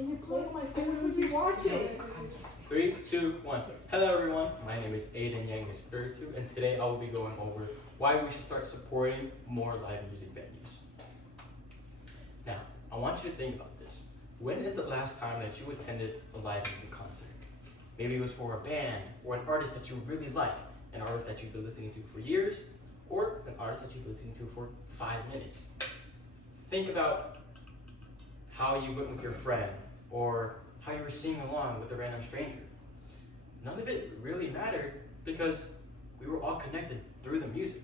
Can you play on my phone? What are you watching? 3, 2, 1. Hello everyone, my name is Aiden Yang Espiritu, and today I will be going over why we should start supporting more live music venues. Now, I want you to think about this. When is the last time that you attended a live music concert? Maybe it was for a band, or an artist that you really like, an artist that you've been listening to for years, or an artist that you've been listening to for 5 minutes. Think about how you went with your friend, or how you were singing along with a random stranger. None of it really mattered because we were all connected through the music.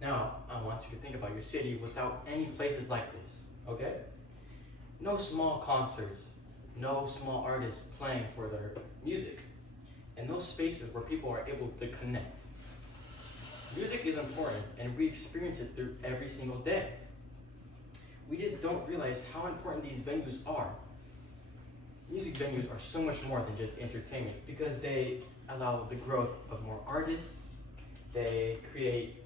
Now, I want you to think about your city without any places like this, okay? No small concerts, no small artists playing for their music, and no spaces where people are able to connect. Music is important, and we experience it through every single day. We just don't realize how important these venues are. Music venues are so much more than just entertainment because they allow the growth of more artists, they create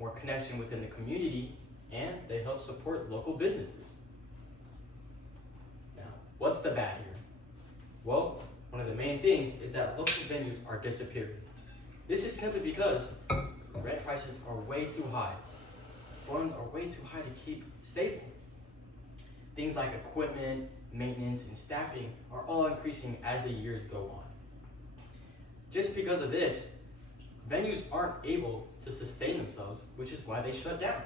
more connection within the community, and they help support local businesses. Now, what's the bad here? Well, one of the main things is that local venues are disappearing. This is simply because rent prices are way too high. Funds are way too high to keep stable. Things like equipment, maintenance, and staffing are all increasing as the years go on. Just because of this, venues aren't able to sustain themselves, which is why they shut down.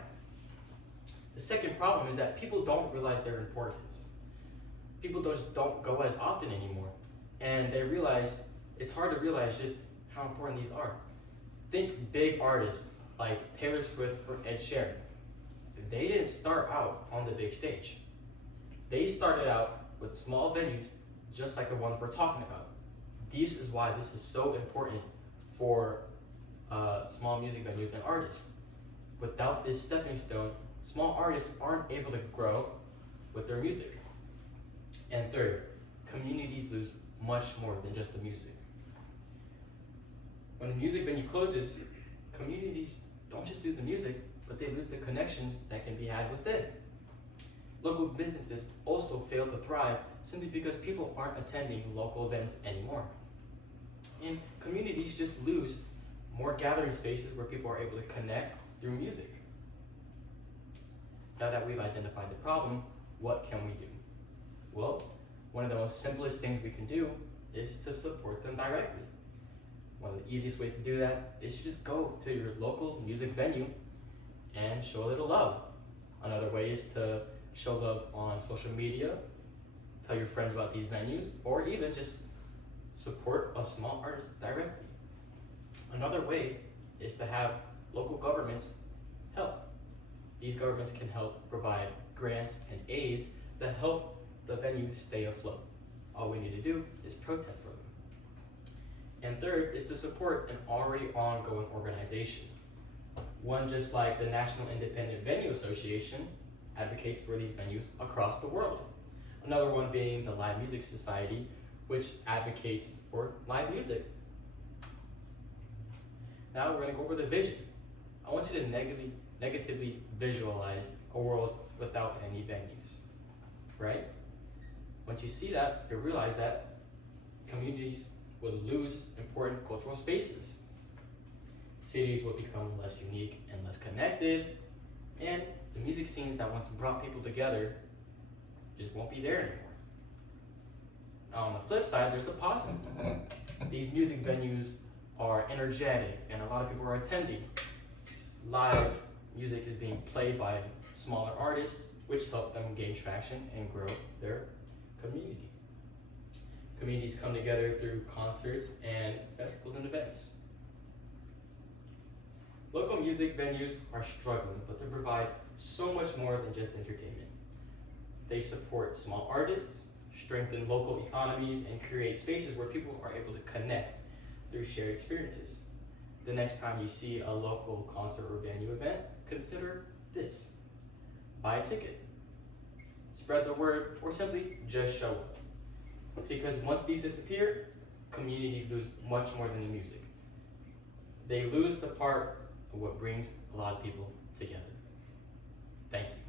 The second problem is that people don't realize their importance. People just don't go as often anymore, and they realize it's hard to realize just how important these are. Think big artists like Taylor Swift or Ed Sheeran. They didn't start out on the big stage. They started out with small venues just like the ones we're talking about. This is why this is so important for small music venues and artists. Without this stepping stone, small artists aren't able to grow with their music. And third, communities lose much more than just the music. When a music venue closes, communities don't just lose the music, but they lose the connections that can be had within. Local businesses also fail to thrive simply because people aren't attending local events anymore. And communities just lose more gathering spaces where people are able to connect through music. Now that we've identified the problem, what can we do? Well, one of the most simplest things we can do is to support them directly. One of the easiest ways to do that is to just go to your local music venue and show a little love. Another way is to show love on social media, tell your friends about these venues, or even just support a small artist directly. Another way is to have local governments help. These governments can help provide grants and aids that help the venue stay afloat. All we need to do is protest for them. And third is to support an already ongoing organization. One just like the National Independent Venue Association advocates for these venues across the world. Another one being the Live Music Society, which advocates for live music. Now we're going to go over the vision. I want you to negatively visualize a world without any venues, right? Once you see that, you realize that communities would lose important cultural spaces. Cities will become less unique and less connected, and the music scenes that once brought people together just won't be there anymore. Now on the flip side, there's the positive. These music venues are energetic and a lot of people are attending. Live music is being played by smaller artists, which help them gain traction and grow their community. Communities come together through concerts and festivals and events. Local music venues are struggling, but they provide so much more than just entertainment. They support small artists, strengthen local economies, and create spaces where people are able to connect through shared experiences. The next time you see a local concert or venue event, consider this. Buy a ticket, spread the word, or simply just show up. Because once these disappear, communities lose much more than the music. They lose the part of what brings a lot of people together. Thank you.